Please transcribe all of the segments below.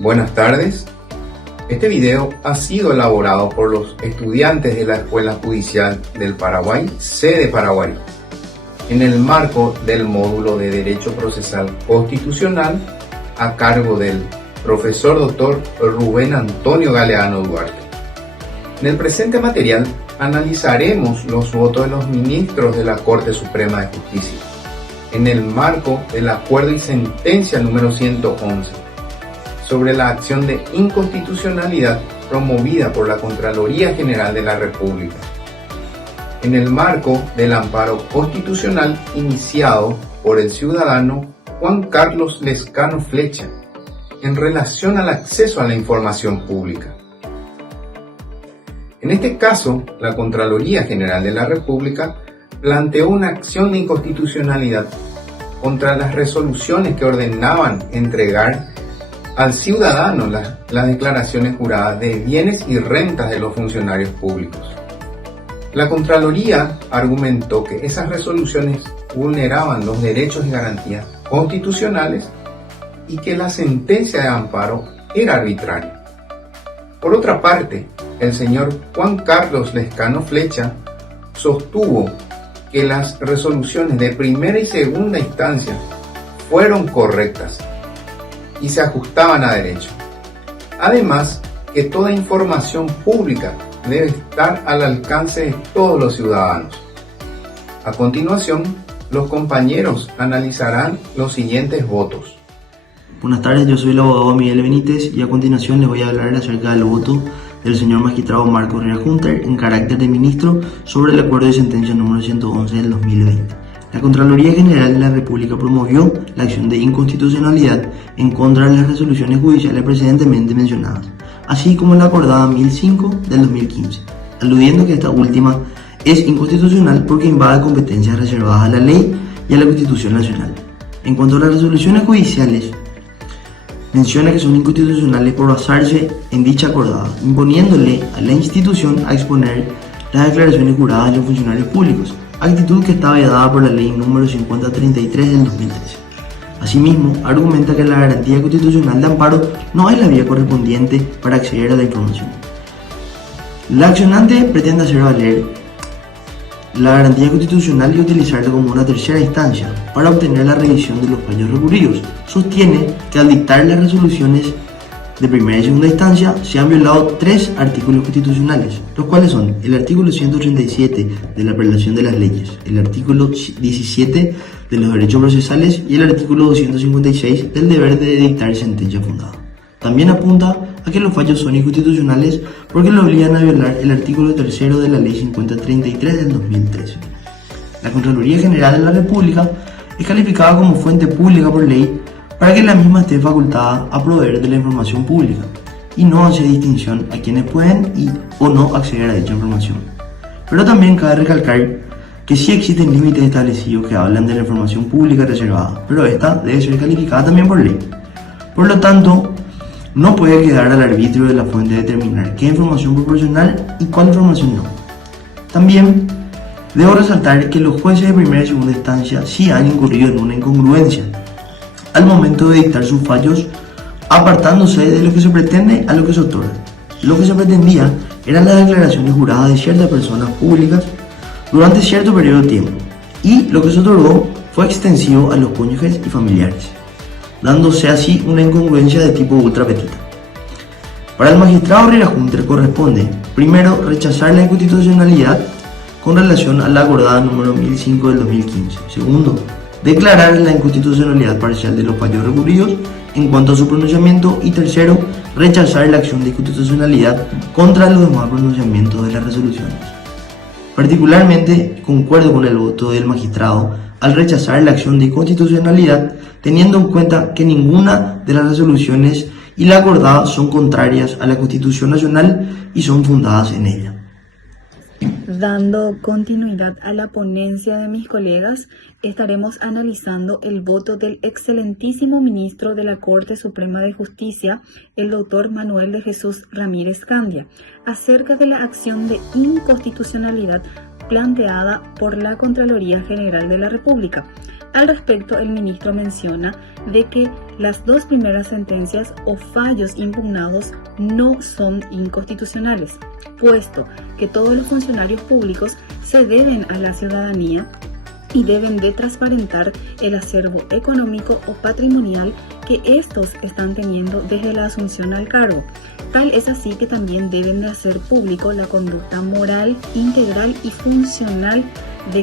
Buenas tardes. Este video ha sido elaborado por los estudiantes de la Escuela Judicial del Paraguay, sede Paraguay, en el marco del módulo de Derecho Procesal Constitucional a cargo del profesor Dr. Rubén Antonio Galeano Duarte. En el presente material analizaremos los votos de los ministros de la Corte Suprema de Justicia en el marco del acuerdo y sentencia número 111 sobre la acción de inconstitucionalidad promovida por la Contraloría General de la República, en el marco del amparo constitucional iniciado por el ciudadano Juan Carlos Lescano Flecha en relación al acceso a la información pública. En este caso, la Contraloría General de la República planteó una acción de inconstitucionalidad contra las resoluciones que ordenaban entregar al ciudadano las declaraciones juradas de bienes y rentas de los funcionarios públicos. La Contraloría argumentó que esas resoluciones vulneraban los derechos y garantías constitucionales y que la sentencia de amparo era arbitraria. Por otra parte, el señor Juan Carlos Lescano Flecha sostuvo que las resoluciones de primera y segunda instancia fueron correctas y se ajustaban a derecho. Además, que toda información pública debe estar al alcance de todos los ciudadanos. A continuación, los compañeros analizarán los siguientes votos. Buenas tardes, yo soy el abogado Miguel Benítez y a continuación les voy a hablar acerca del voto del señor magistrado Marco Herrera Junter en carácter de ministro sobre el acuerdo de sentencia número 111 del 2020. La Contraloría General de la República promovió la acción de inconstitucionalidad en contra de las resoluciones judiciales precedentemente mencionadas, así como la acordada 1005 del 2015, aludiendo que esta última es inconstitucional porque invade competencias reservadas a la ley y a la Constitución Nacional. En cuanto a las resoluciones judiciales, menciona que son inconstitucionales por basarse en dicha acordada, imponiéndole a la institución a exponer las declaraciones juradas de los funcionarios públicos, actitud que está vedada por la ley número 5033 del 2013. Asimismo, argumenta que la garantía constitucional de amparo no es la vía correspondiente para acceder a la información. La accionante pretende hacer valer la garantía constitucional y utilizarla como una tercera instancia para obtener la revisión de los fallos recurridos. Sostiene que al dictar las resoluciones de primera y segunda instancia se han violado 3 artículos constitucionales, los cuales son el artículo 137 de la prelación de las leyes, el artículo 17 de los derechos procesales y el artículo 256 del deber de dictar sentencia fundada. También apunta a que los fallos son inconstitucionales porque lo obligan a violar el artículo 3 de la ley 5033 del 2013. La Contraloría General de la República es calificada como fuente pública por ley para que la misma esté facultada a proveer de la información pública y no hace distinción a quienes pueden o no acceder a dicha información. Pero también cabe recalcar que sí existen límites establecidos que hablan de la información pública reservada, pero esta debe ser calificada también por ley. Por lo tanto, no puede quedar al arbitrio de la fuente determinar qué información proporcional y cuál información no. También debo resaltar que los jueces de primera y segunda instancia sí han incurrido en una incongruencia al momento de dictar sus fallos, apartándose de lo que se pretende a lo que se otorga. Lo que se pretendía eran las declaraciones juradas de ciertas personas públicas durante cierto periodo de tiempo, y lo que se otorgó fue extensivo a los cónyuges y familiares, dándose así una incongruencia de tipo ultra petita. Para el magistrado Herrera Junter corresponde, primero, rechazar la inconstitucionalidad con relación a la acordada número 1005 del 2015. Segundo, declarar la inconstitucionalidad parcial de los fallos recurridos en cuanto a su pronunciamiento. Y tercero, rechazar la acción de inconstitucionalidad contra los demás pronunciamientos de las resoluciones. Particularmente, concuerdo con el voto del magistrado al rechazar la acción de inconstitucionalidad, teniendo en cuenta que ninguna de las resoluciones y la acordada son contrarias a la Constitución Nacional y son fundadas en ella. Dando continuidad a la ponencia de mis colegas, estaremos analizando el voto del excelentísimo ministro de la Corte Suprema de Justicia, el doctor Manuel de Jesús Ramírez Candia, acerca de la acción de inconstitucionalidad planteada por la Contraloría General de la República, Al respecto, el ministro menciona de que las dos primeras sentencias o fallos impugnados no son inconstitucionales, puesto que todos los funcionarios públicos se deben a la ciudadanía y deben de transparentar el acervo económico o patrimonial que estos están teniendo desde la asunción al cargo. Tal es así que también deben de hacer público la conducta moral, integral y funcional de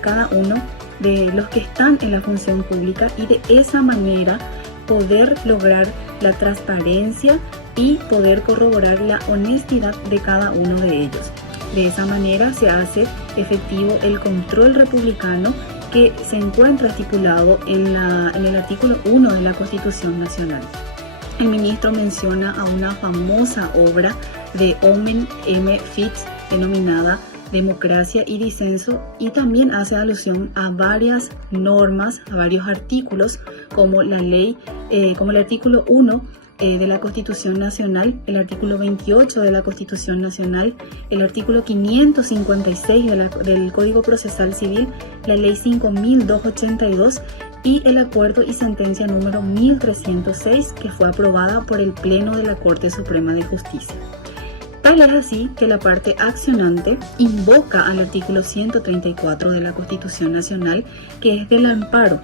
cada uno de los que están en la función pública, y de esa manera poder lograr la transparencia y poder corroborar la honestidad de cada uno de ellos. De esa manera se hace efectivo el control republicano que se encuentra estipulado en el artículo 1 de la Constitución Nacional. El ministro menciona a una famosa obra de Owen M. Fitts denominada Democracia y Disenso, y también hace alusión a varias normas, a varios artículos, como la ley, como el artículo 1 de la Constitución Nacional, el artículo 28 de la Constitución Nacional, el artículo 556 del Código Procesal Civil, la ley 5282 y el acuerdo y sentencia número 1306, que fue aprobada por el Pleno de la Corte Suprema de Justicia. Tal es así que la parte accionante invoca al artículo 134 de la Constitución Nacional, que es del amparo,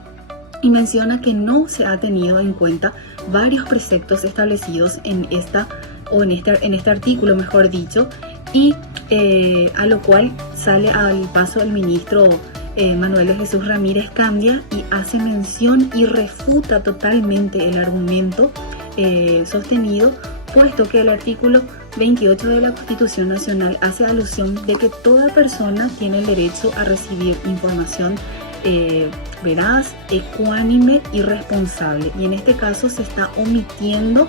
y menciona que no se ha tenido en cuenta varios preceptos establecidos en este artículo, mejor dicho, y a lo cual sale al paso el ministro Manuel de Jesús Ramírez Candia y hace mención y refuta totalmente el argumento sostenido, puesto que el artículo 28 de la Constitución Nacional hace alusión de que toda persona tiene el derecho a recibir información veraz, ecuánime y responsable, y en este caso se está omitiendo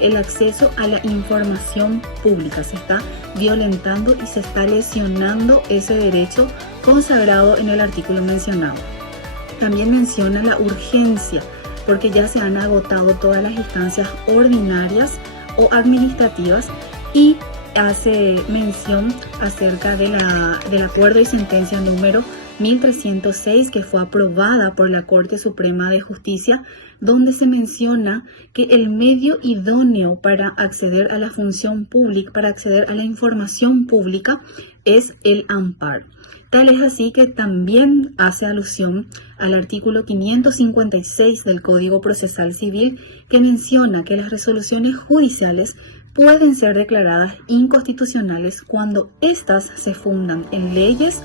el acceso a la información pública, se está violentando y se está lesionando ese derecho consagrado en el artículo mencionado. También menciona la urgencia, porque ya se han agotado todas las instancias ordinarias o administrativas, y hace mención acerca del acuerdo y sentencia número 1306, que fue aprobada por la Corte Suprema de Justicia, donde se menciona que el medio idóneo para acceder a la función pública, para acceder a la información pública, es el amparo. Tal es así que también hace alusión al artículo 556 del Código Procesal Civil, que menciona que las resoluciones judiciales pueden ser declaradas inconstitucionales cuando éstas se fundan en leyes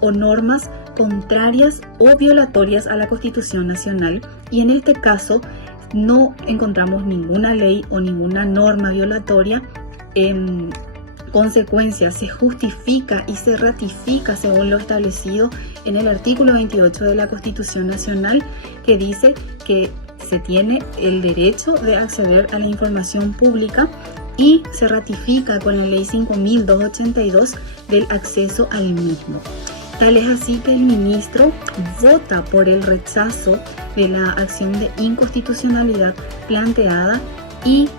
o normas contrarias o violatorias a la Constitución Nacional, y en este caso no encontramos ninguna ley o ninguna norma violatoria. En consecuencia, se justifica y se ratifica según lo establecido en el artículo 28 de la Constitución Nacional, que dice que se tiene el derecho de acceder a la información pública, y se ratifica con la ley 5282 del acceso al mismo. Tal es así que el ministro vota por el rechazo de la acción de inconstitucionalidad planteada y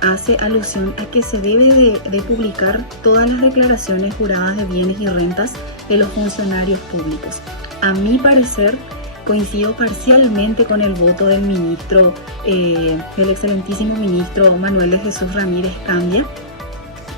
hace alusión a que se debe de publicar todas las declaraciones juradas de bienes y rentas de los funcionarios públicos. A mi parecer, coincido parcialmente con el voto del ministro, del excelentísimo ministro Manuel de Jesús Ramírez Candia,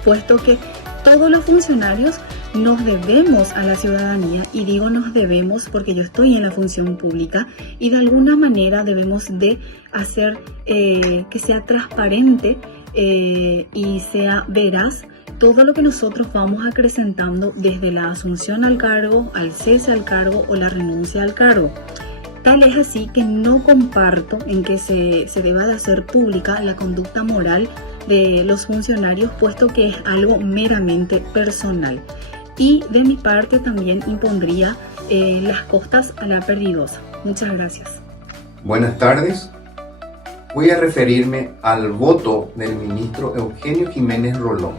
puesto que todos los funcionarios nos debemos a la ciudadanía, y digo nos debemos porque yo estoy en la función pública, y de alguna manera debemos de hacer que sea transparente y sea veraz todo lo que nosotros vamos acrecentando desde la asunción al cargo, al cese al cargo o la renuncia al cargo. Tal es así que no comparto en que se deba de hacer pública la conducta moral de los funcionarios, puesto que es algo meramente personal. Y de mi parte también impondría las costas a la perdidosa. Muchas gracias. Buenas tardes. Voy a referirme al voto del ministro Eugenio Jiménez Rolón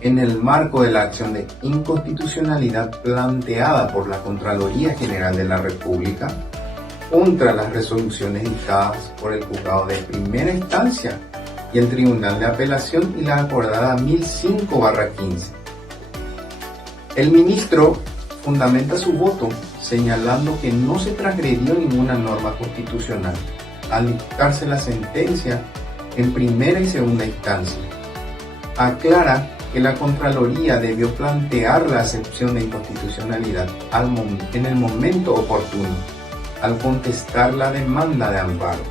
en el marco de la acción de inconstitucionalidad planteada por la Contraloría General de la República contra las resoluciones dictadas por el Juzgado de Primera Instancia y el Tribunal de Apelación y la acordada 1005/15. El ministro fundamenta su voto señalando que no se transgredió ninguna norma constitucional al dictarse la sentencia en primera y segunda instancia. Aclara que la Contraloría debió plantear la acepción de inconstitucionalidad en el momento oportuno, al contestar la demanda de amparo,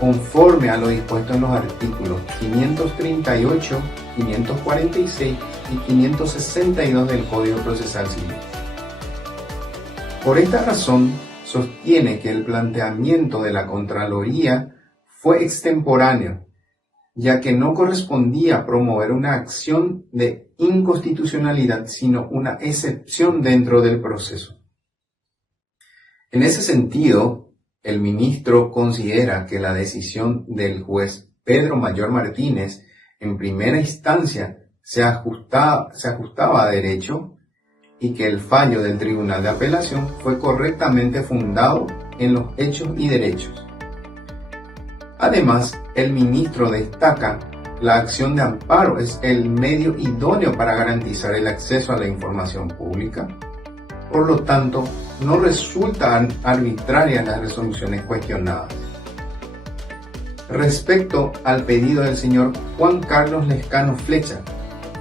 conforme a lo dispuesto en los artículos 538, 546 y 562 del Código Procesal Civil. Por esta razón, sostiene que el planteamiento de la Contraloría fue extemporáneo, ya que no correspondía promover una acción de inconstitucionalidad, sino una excepción dentro del proceso. En ese sentido, el ministro considera que la decisión del juez Pedro Mayor Martínez en primera instancia se ajustaba a derecho y que el fallo del Tribunal de Apelación fue correctamente fundado en los hechos y derechos. Además, el ministro destaca la acción de amparo es el medio idóneo para garantizar el acceso a la información pública. Por lo tanto, no resultan arbitrarias las resoluciones cuestionadas. Respecto al pedido del señor Juan Carlos Lescano Flecha,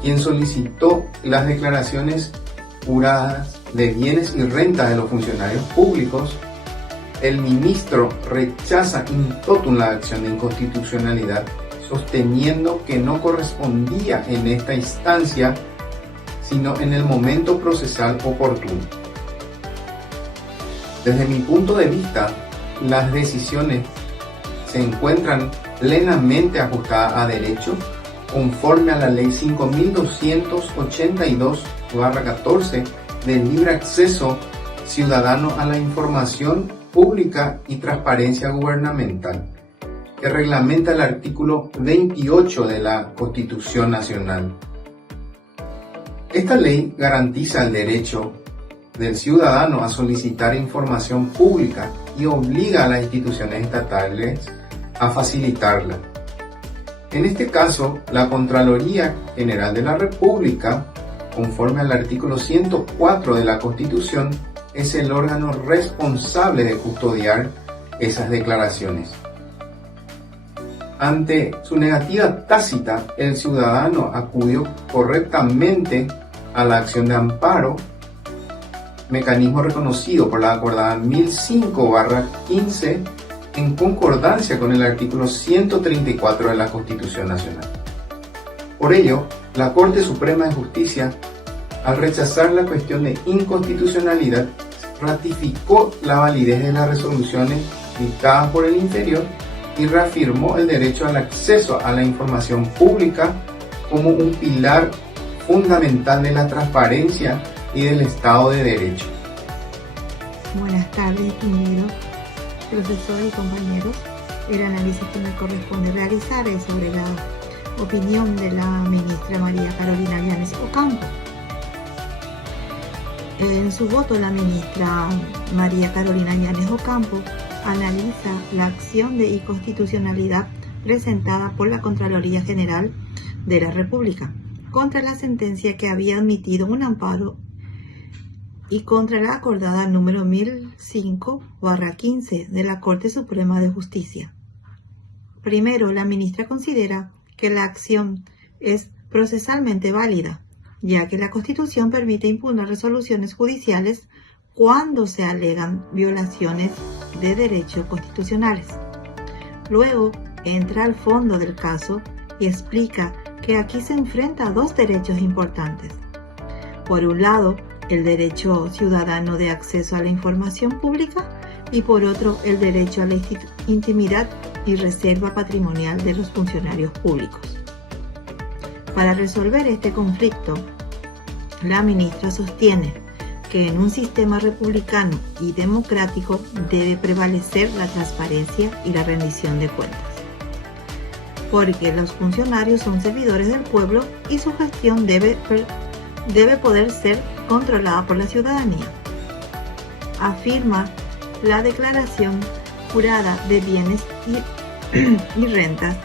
quien solicitó las declaraciones juradas de bienes y rentas de los funcionarios públicos, el ministro rechaza in totum la acción de inconstitucionalidad, sosteniendo que no correspondía en esta instancia, sino en el momento procesal oportuno. Desde mi punto de vista, las decisiones se encuentran plenamente ajustadas a derecho, conforme a la Ley 5282/14 del libre acceso ciudadano a la información pública y transparencia gubernamental, que reglamenta el artículo 28 de la Constitución Nacional. Esta ley garantiza el derecho del ciudadano a solicitar información pública y obliga a las instituciones estatales a facilitarla. En este caso, la Contraloría General de la República, conforme al artículo 104 de la Constitución, es el órgano responsable de custodiar esas declaraciones. Ante su negativa tácita, el ciudadano acudió correctamente a la acción de amparo, mecanismo reconocido por la acordada 1005/15 en concordancia con el artículo 134 de la Constitución Nacional. Por ello, la Corte Suprema de Justicia, al rechazar la cuestión de inconstitucionalidad, ratificó la validez de las resoluciones dictadas por el inferior y reafirmó el derecho al acceso a la información pública como un pilar fundamental de la transparencia y del Estado de Derecho. Buenas tardes, primero, profesor y compañeros. El análisis que me corresponde realizar es sobre la opinión de la ministra María Carolina Yanes Ocampo. En su voto, la ministra María Carolina Yanes Ocampo analiza la acción de inconstitucionalidad presentada por la Contraloría General de la República contra la sentencia que había admitido un amparo y contra la acordada número 1005/15 de la Corte Suprema de Justicia. Primero, la ministra considera que la acción es procesalmente válida, ya que la Constitución permite impugnar resoluciones judiciales cuando se alegan violaciones de derechos constitucionales. Luego, entra al fondo del caso y explica que aquí se enfrenta a dos derechos importantes. Por un lado, el derecho ciudadano de acceso a la información pública y por otro, el derecho a la intimidad y reserva patrimonial de los funcionarios públicos. Para resolver este conflicto, la ministra sostiene que en un sistema republicano y democrático debe prevalecer la transparencia y la rendición de cuentas, porque los funcionarios son servidores del pueblo y su gestión debe poder ser controlada por la ciudadanía. Afirma la declaración jurada de bienes y rentas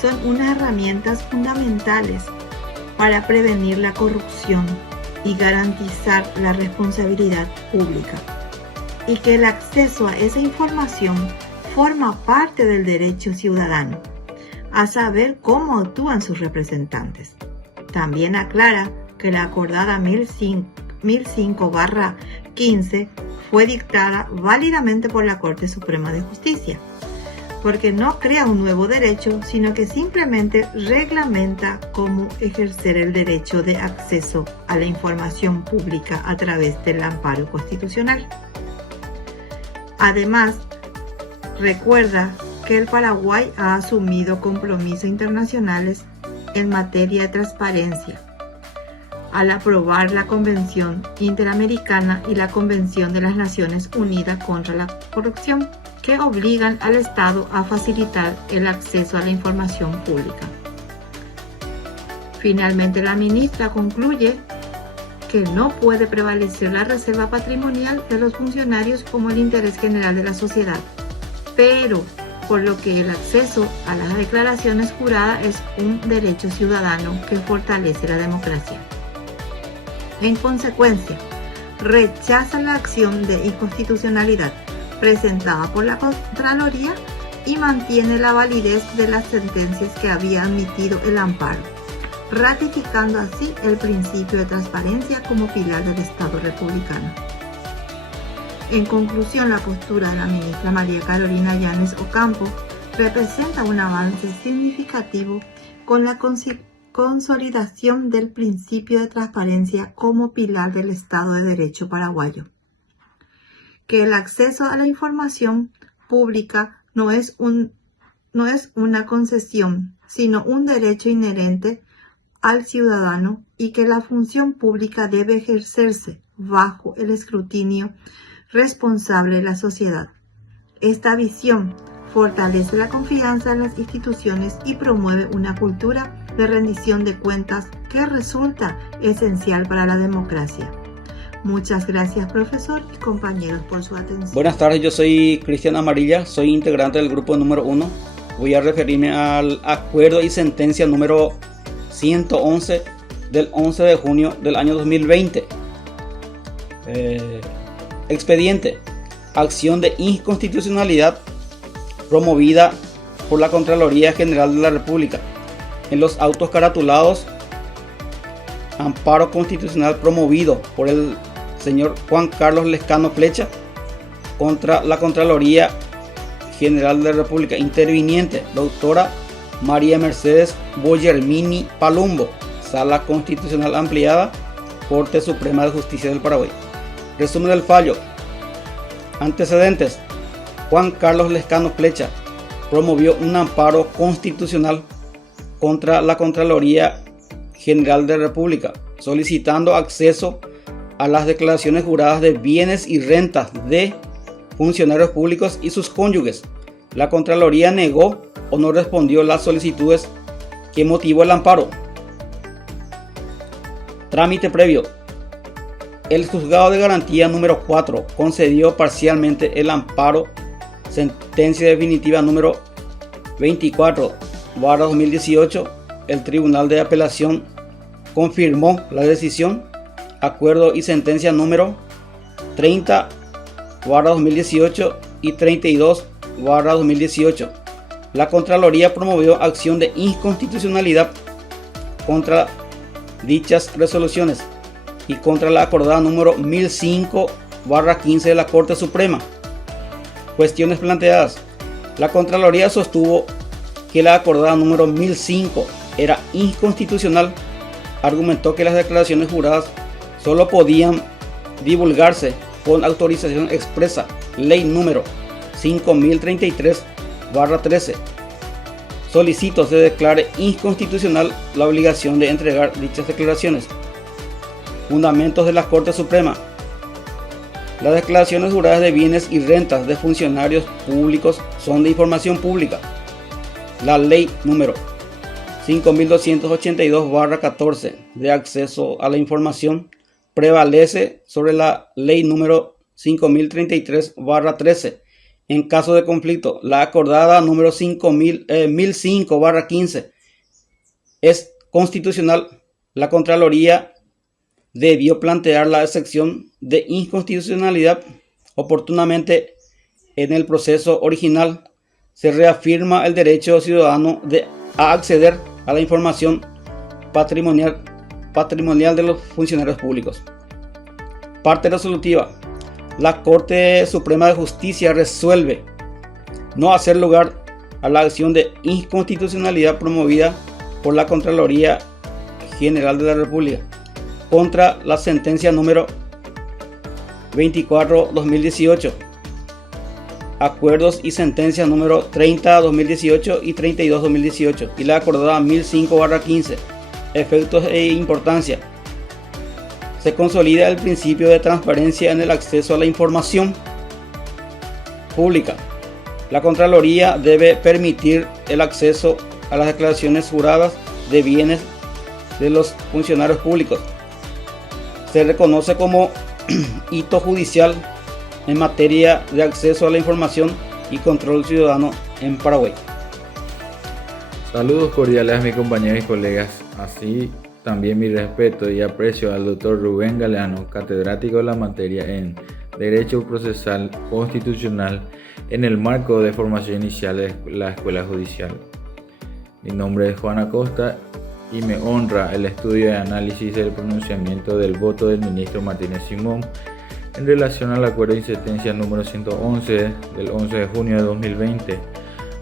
son unas herramientas fundamentales para prevenir la corrupción y garantizar la responsabilidad pública. y que el acceso a esa información forma parte del derecho ciudadano a saber cómo actúan sus representantes. También aclara que la acordada 1005/15 fue dictada válidamente por la Corte Suprema de Justicia, porque no crea un nuevo derecho, sino que simplemente reglamenta cómo ejercer el derecho de acceso a la información pública a través del amparo constitucional. Además, recuerda que el Paraguay ha asumido compromisos internacionales en materia de transparencia al aprobar la Convención Interamericana y la Convención de las Naciones Unidas contra la Corrupción, que obligan al Estado a facilitar el acceso a la información pública. Finalmente, la ministra concluye que no puede prevalecer la reserva patrimonial de los funcionarios como el interés general de la sociedad, pero por lo que el acceso a las declaraciones juradas es un derecho ciudadano que fortalece la democracia. En consecuencia, rechaza la acción de inconstitucionalidad presentada por la Contraloría y mantiene la validez de las sentencias que había admitido el amparo, ratificando así el principio de transparencia como pilar del Estado republicano. En conclusión, la postura de la ministra María Carolina Yanes Ocampo representa un avance significativo con la consolidación del principio de transparencia como pilar del Estado de Derecho paraguayo. Que el acceso a la información pública no es una concesión, sino un derecho inherente al ciudadano y que la función pública debe ejercerse bajo el escrutinio responsable de la sociedad. Esta visión fortalece la confianza en las instituciones y promueve una cultura de rendición de cuentas que resulta esencial para la democracia. Muchas gracias, profesor y compañeros, por su atención. Buenas tardes, yo soy Cristian Amarilla, soy integrante del grupo número 1. Voy a referirme al acuerdo y sentencia número 111 del 11 de junio del año 2020. Expediente: acción de inconstitucionalidad promovida por la Contraloría General de la República. En los autos caratulados, amparo constitucional promovido por el señor Juan Carlos Lescano Flecha contra la Contraloría General de la República. Interviniente: doctora María Mercedes Boyermini Palumbo, Sala Constitucional Ampliada, Corte Suprema de Justicia del Paraguay. Resumen del fallo. Antecedentes: Juan Carlos Lescano Flecha promovió un amparo constitucional contra la Contraloría General de la República, solicitando acceso a las declaraciones juradas de bienes y rentas de funcionarios públicos y sus cónyuges. La Contraloría negó o no respondió las solicitudes que motivó el amparo. Trámite previo. El juzgado de garantía número 4 concedió parcialmente el amparo. Sentencia definitiva número 24/2018. El Tribunal de Apelación confirmó la decisión. Acuerdo y sentencia número 30/2018 y 32/2018. La Contraloría promovió acción de inconstitucionalidad contra dichas resoluciones y contra la acordada número 1005/15 de la Corte Suprema. Cuestiones planteadas. La Contraloría sostuvo que la acordada número 1005 era inconstitucional. Argumentó que las declaraciones juradas solo podían divulgarse con autorización expresa, ley número 5033/13. Solicitó se declare inconstitucional la obligación de entregar dichas declaraciones. Fundamentos de la Corte Suprema. Las declaraciones juradas de bienes y rentas de funcionarios públicos son de información pública. La ley número 5282/14 de acceso a la información prevalece sobre la ley número 5033/13. En caso de conflicto, la acordada número 1005/15 es constitucional. La Contraloría debió plantear la excepción de inconstitucionalidad Oportunamente, en el proceso original, se reafirma el derecho ciudadano a acceder a la información patrimonial de los funcionarios públicos. Parte resolutiva. La Corte Suprema de Justicia resuelve no hacer lugar a la acción de inconstitucionalidad promovida por la Contraloría General de la República contra la sentencia número 24/2018, acuerdos y sentencia número 30/2018 y 32/2018 y la acordada 1005/15. Efectos e importancia. Se consolida el principio de transparencia en el acceso a la información pública. La Contraloría debe permitir el acceso a las declaraciones juradas de bienes de los funcionarios públicos. Se reconoce como hito judicial en materia de acceso a la información y control ciudadano en Paraguay. Saludos cordiales a mis compañeros y colegas, así también mi respeto y aprecio al doctor Rubén Galeano, catedrático de la materia en Derecho Procesal Constitucional en el marco de formación inicial de la Escuela Judicial. Mi nombre es Juan Acosta y me honra el estudio y análisis del pronunciamiento del voto del ministro Martínez Simón en relación al acuerdo de sentencia número 111 del 11 de junio de 2020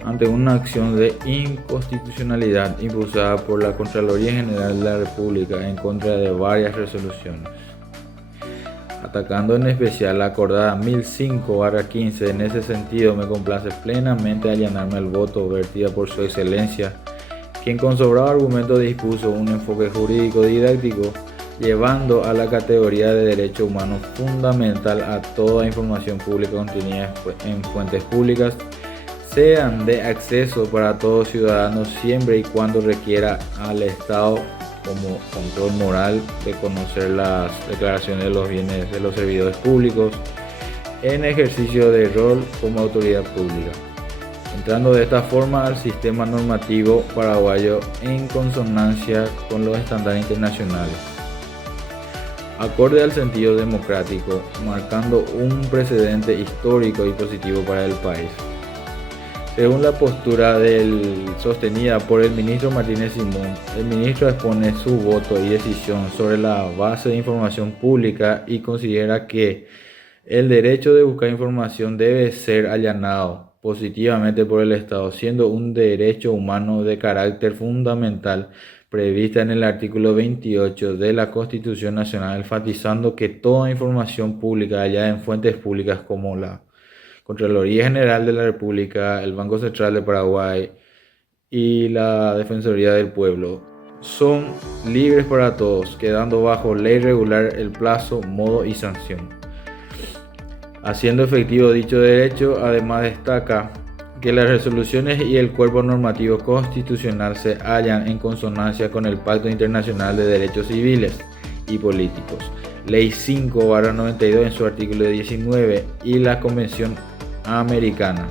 ante una acción de inconstitucionalidad impulsada por la Contraloría General de la República en contra de varias resoluciones. Atacando en especial la acordada 1005/15, en ese sentido me complace plenamente allanarme al voto vertida por su excelencia, quien con sobrado argumento dispuso un enfoque jurídico didáctico, llevando a la categoría de derecho humano fundamental a toda información pública contenida en fuentes públicas, sean de acceso para todos ciudadanos siempre y cuando requiera al Estado como control moral de conocer las declaraciones de los bienes de los servidores públicos en ejercicio de rol como autoridad pública, entrando de esta forma al sistema normativo paraguayo en consonancia con los estándares internacionales, acorde al sentido democrático, marcando un precedente histórico y positivo para el país. Según la postura sostenida por el ministro Martínez Simón, el ministro expone su voto y decisión sobre la base de información pública y considera que el derecho de buscar información debe ser allanado positivamente por el Estado, siendo un derecho humano de carácter fundamental prevista en el artículo 28 de la Constitución Nacional, enfatizando que toda información pública hallada en fuentes públicas como la Contraloría General de la República, el Banco Central de Paraguay y la Defensoría del Pueblo son libres para todos, quedando bajo ley regular el plazo, modo y sanción. Haciendo efectivo dicho derecho, además destaca que las resoluciones y el cuerpo normativo constitucional se hallan en consonancia con el Pacto Internacional de Derechos Civiles y Políticos, Ley 5/92 en su artículo 19 y la Convención Americana,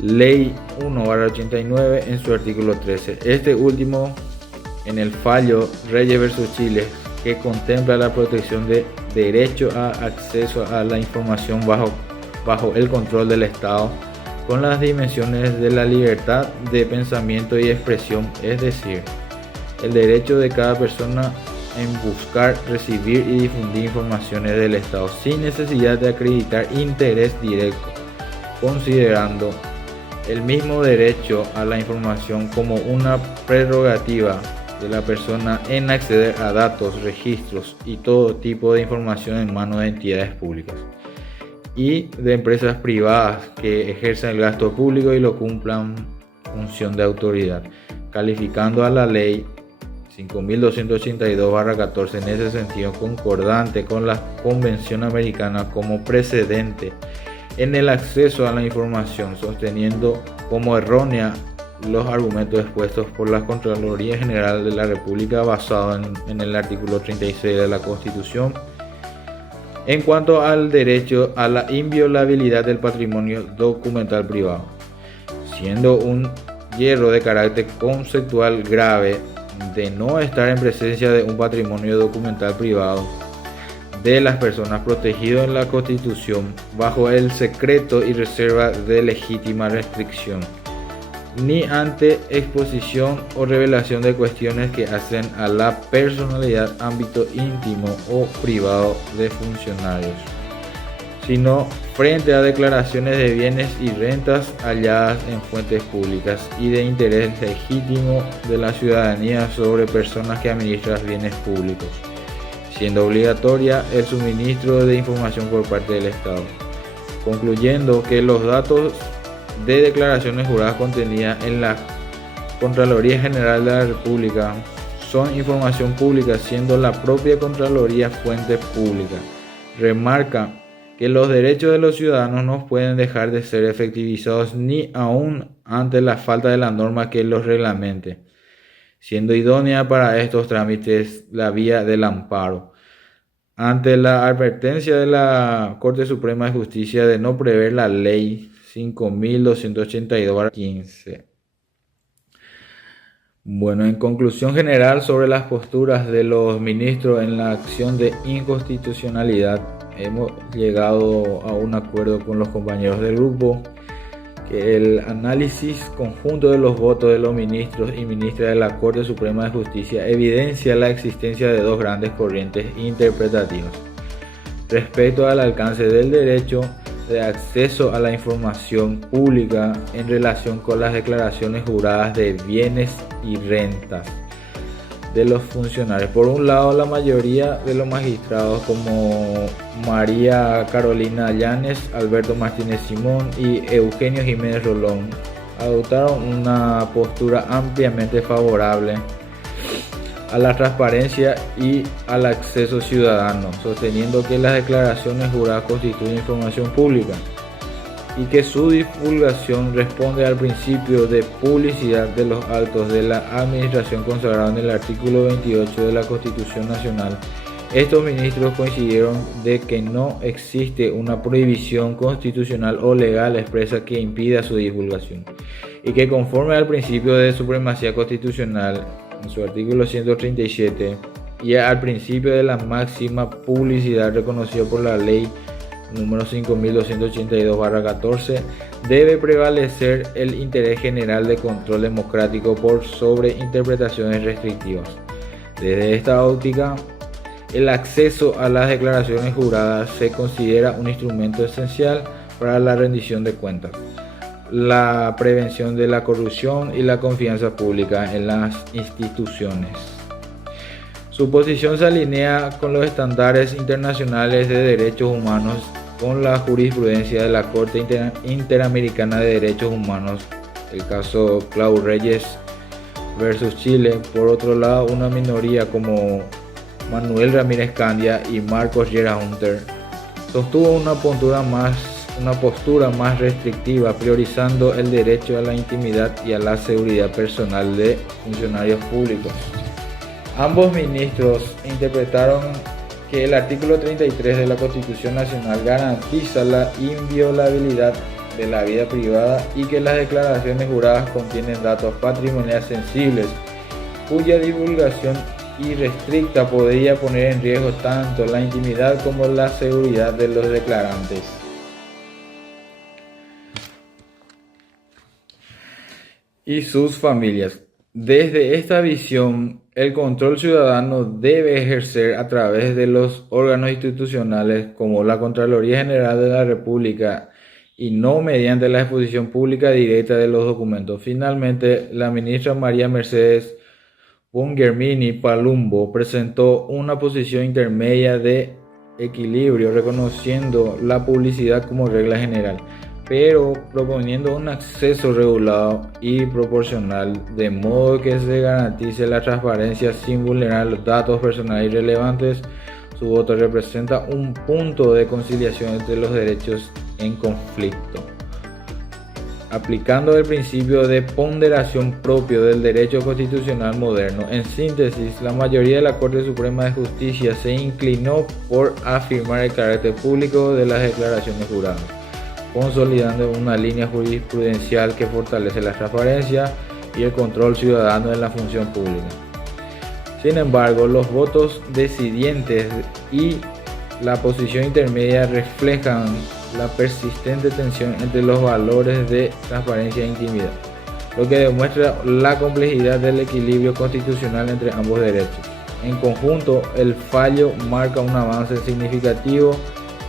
Ley 1/89 en su artículo 13. Este último en el fallo Reyes versus Chile, que contempla la protección de derecho a acceso a la información bajo el control del Estado, con las dimensiones de la libertad de pensamiento y expresión, es decir, el derecho de cada persona en buscar, recibir y difundir informaciones del Estado sin necesidad de acreditar interés directo, considerando el mismo derecho a la información como una prerrogativa de la persona en acceder a datos, registros y todo tipo de información en manos de entidades públicas y de empresas privadas que ejerzan el gasto público y lo cumplan función de autoridad, calificando a la ley 5282/14 en ese sentido concordante con la Convención Americana como precedente en el acceso a la información, sosteniendo como errónea los argumentos expuestos por la Contraloría General de la República basado en el artículo 36 de la Constitución en cuanto al derecho a la inviolabilidad del patrimonio documental privado, siendo un hierro de carácter conceptual grave de no estar en presencia de un patrimonio documental privado, de las personas protegido en la Constitución bajo el secreto y reserva de legítima restricción, ni ante exposición o revelación de cuestiones que hacen a la personalidad, ámbito íntimo o privado de funcionarios, sino frente a declaraciones de bienes y rentas halladas en fuentes públicas y de interés legítimo de la ciudadanía sobre personas que administran bienes públicos, siendo obligatoria el suministro de información por parte del Estado, concluyendo que los datos de declaraciones juradas contenidas en la Contraloría General de la República son información pública, siendo la propia Contraloría fuente pública. Remarca que los derechos de los ciudadanos no pueden dejar de ser efectivizados ni aún ante la falta de la norma que los reglamente, siendo idónea para estos trámites la vía del amparo. Ante la advertencia de la Corte Suprema de Justicia de no prever la Ley 5.282/15. Bueno, en conclusión general sobre las posturas de los ministros en la acción de inconstitucionalidad, hemos llegado a un acuerdo con los compañeros del grupo que el análisis conjunto de los votos de los ministros y ministras de la Corte Suprema de Justicia evidencia la existencia de dos grandes corrientes interpretativas respecto al alcance del derecho de acceso a la información pública en relación con las declaraciones juradas de bienes y rentas de los funcionarios. Por un lado, la mayoría de los magistrados como María Carolina Llanes, Alberto Martínez Simón y Eugenio Jiménez Rolón adoptaron una postura ampliamente favorable a la transparencia y al acceso ciudadano, sosteniendo que las declaraciones juradas constituyen información pública y que su divulgación responde al principio de publicidad de los actos de la administración consagrado en el artículo 28 de la Constitución Nacional. Estos ministros coincidieron de que no existe una prohibición constitucional o legal expresa que impida su divulgación y que conforme al principio de supremacía constitucional en su artículo 137 y al principio de la máxima publicidad reconocido por la ley número 5282/14, debe prevalecer el interés general de control democrático por sobre interpretaciones restrictivas. Desde esta óptica, el acceso a las declaraciones juradas se considera un instrumento esencial para la rendición de cuentas, la prevención de la corrupción y la confianza pública en las instituciones. Su posición se alinea con los estándares internacionales de derechos humanos, con la jurisprudencia de la Corte Interamericana de Derechos Humanos, el caso Clau Reyes versus Chile. Por otro lado, una minoría como Manuel Ramírez Candia y Marcos Lleras Hunter sostuvo una postura más restrictiva, priorizando el derecho a la intimidad y a la seguridad personal de funcionarios públicos. Ambos ministros interpretaron que el artículo 33 de la Constitución Nacional garantiza la inviolabilidad de la vida privada y que las declaraciones juradas contienen datos patrimoniales sensibles, cuya divulgación irrestricta podría poner en riesgo tanto la intimidad como la seguridad de los declarantes. Y sus familias. Desde esta visión, el control ciudadano debe ejercer a través de los órganos institucionales como la Contraloría General de la República y no mediante la exposición pública directa de los documentos. Finalmente, la ministra María Mercedes Bongermini Palumbo presentó una posición intermedia de equilibrio, reconociendo la publicidad como regla general, pero proponiendo un acceso regulado y proporcional, de modo que se garantice la transparencia sin vulnerar los datos personales relevantes. Su voto representa un punto de conciliación entre los derechos en conflicto, aplicando el principio de ponderación propio del derecho constitucional moderno. En síntesis, la mayoría de la Corte Suprema de Justicia se inclinó por afirmar el carácter público de las declaraciones juradas, consolidando una línea jurisprudencial que fortalece la transparencia y el control ciudadano en la función pública. Sin embargo, los votos decidientes y la posición intermedia reflejan la persistente tensión entre los valores de transparencia e intimidad, lo que demuestra la complejidad del equilibrio constitucional entre ambos derechos. En conjunto, el fallo marca un avance significativo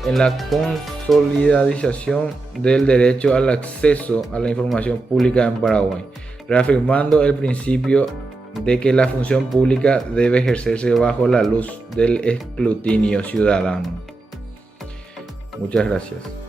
en la consolidación del derecho al acceso a la información pública en Paraguay, reafirmando el principio de que la función pública debe ejercerse bajo la luz del escrutinio ciudadano. Muchas gracias.